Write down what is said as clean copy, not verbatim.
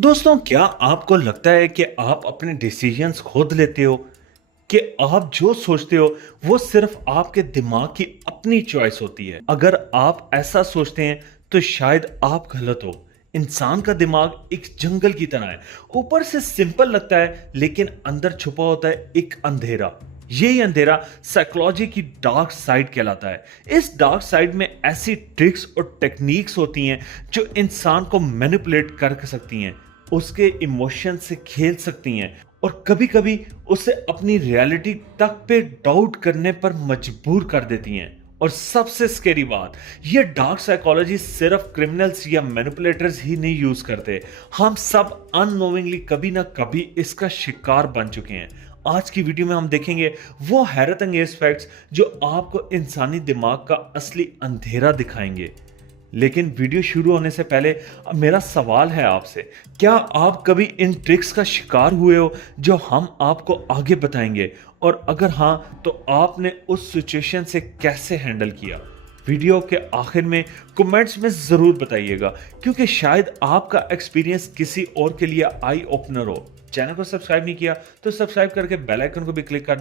दोस्तों, क्या आपको लगता है कि आप अपने डिसीजंस खुद लेते हो? कि आप जो सोचते हो वो सिर्फ आपके दिमाग की अपनी चॉइस होती है? अगर आप ऐसा सोचते हैं तो शायद आप गलत हो। इंसान का दिमाग एक जंगल की तरह है। ऊपर से सिंपल लगता है लेकिन अंदर छुपा होता है एक अंधेरा। यही अंधेरा साइकोलॉजी की डार्क साइड कहलाता है। इस डार्क साइड में ऐसी ट्रिक्स और टेक्निक्स होती हैं जो इंसान को मैनिपुलेट कर सकती हैं, उसके इमोशन से खेल सकती हैं और कभी-कभी उसे अपनी रियलिटी तक पे डाउट करने पर मजबूर कर देती हैं। और सबसे स्कैरी बात, ये डार्क साइकोलॉजी सिर्फ क्रिमिनल्स या मैनिपुलेटर्स ही नहीं यूज करते। हम सब अननोइंगली कभी ना कभी इसका शिकार बन चुके हैं। आज की वीडियो में हम देखेंगे वो हैरत अंगेज फैक्ट्स जो आपको इंसानी दिमाग का असली अंधेरा दिखाएंगे। लेकिन वीडियो शुरू होने से पहले मेरा सवाल है आपसे, क्या आप कभी इन ट्रिक्स का शिकार हुए हो जो हम आपको आगे बताएंगे? और अगर हाँ, तो आपने उस सिचुएशन से कैसे हैंडल किया? वीडियो के आखिर में कमेंट्स में ज़रूर बताइएगा, क्योंकि शायद आपका एक्सपीरियंस किसी और के लिए आई ओपनर हो। चैनल को सब्सक्राइब नहीं किया तो सब्सक्राइब करके बेल आइकन को भी क्लिक कर